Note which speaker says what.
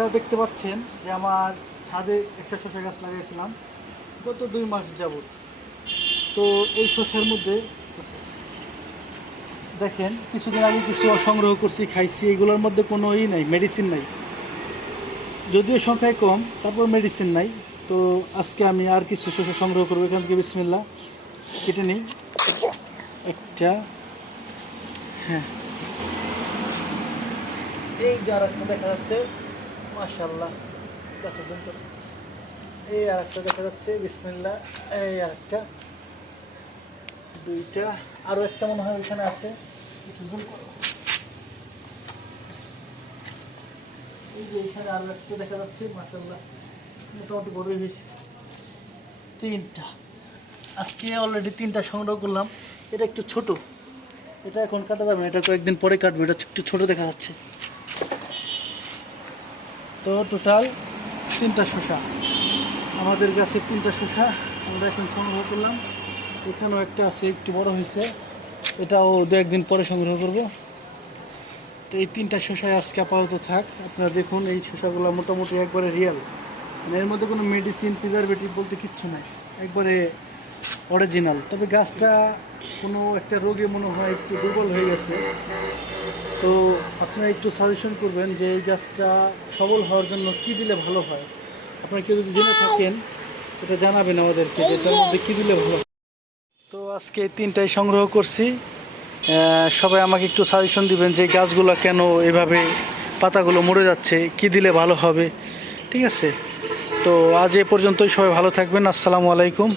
Speaker 1: আপনারা দেখতে পাচ্ছেন যে আমার ছাদে একটা শসা গাছ লাগিয়েছিলাম গত দুই মাস যাবত তো এই শসার মধ্যে দেখেন, কিছুদিন আগে কিছু সংগ্রহ করছি, খাইছি, এগুলোর মধ্যে কোনো ই নাই মেডিসিন নাই। যদিও সংখ্যায় কম, তারপর মেডিসিন নাই। তো আজকে আমি আর কিছু শস্য সংগ্রহ করব, এখান থেকে বিসমিল্লা কেটে নিই। একটা হ্যাঁ। এই যে আর একটা দেখা যাচ্ছে মার্শাল্লাহ। এই আর একটা দেখা যাচ্ছে বিসমিল্লা এই আর একটা দুইটা। আরও একটা মনে হয় ওইখানে আছে। একটু জুম করো। এই যে এখানে আরও একটা দেখা যাচ্ছে মার্শাল্লাহ মোটামুটি বড়ই হয়েছে। তিনটা। আজকে অলরেডি তিনটা সংগ্রহ করলাম। এটা একটু ছোট। এটা এখন কাটা যাবে এটা কয়েকদিন পরে কাটবে। এটা একটু ছোট দেখা যাচ্ছে। তো টোটাল তিনটা শসা। আমাদের গাছে তিনটা শসা, আমরা এখন সংগ্রহ করলাম। এখানেও একটা আছে, একটু বড় হয়েছে। এটাও দু একদিন পরে সংগ্রহ করব। তো এই তিনটা শসায় আজকে আপাতত থাক। আপনারা দেখুন, এই শসাগুলো মোটামুটি একবারে রিয়েল মানে এর মধ্যে কোনো মেডিসিন প্রিজারভেটিভ বলতে কিচ্ছু নাই। একবারে অরিজিনাল। তবে গাছটা কোনো একটা রোগে মনে হয় একটু দুর্বল হয়ে গেছে। তো আপনারা একটু সাজেশন করবেন যে এই গাছটা সবল হওয়ার জন্য কি দিলে ভালো হয়? আপনারা কেউ যদি জেনে থাকেন, এটা জানাবেন আমাদেরকে যে এটার মধ্যে কী দিলে ভালো। তো আজকে তিনটাই সংগ্রহ করছি। সবাই আমাকে একটু সাজেশন দিবেন যে গাছগুলো কেন এভাবে পাতাগুলো মরে যাচ্ছে, কি দিলে ভালো হবে? ঠিক আছে? তো আজ এ পর্যন্তই সবাই ভালো থাকবেন। আসসালামু আলাইকুম।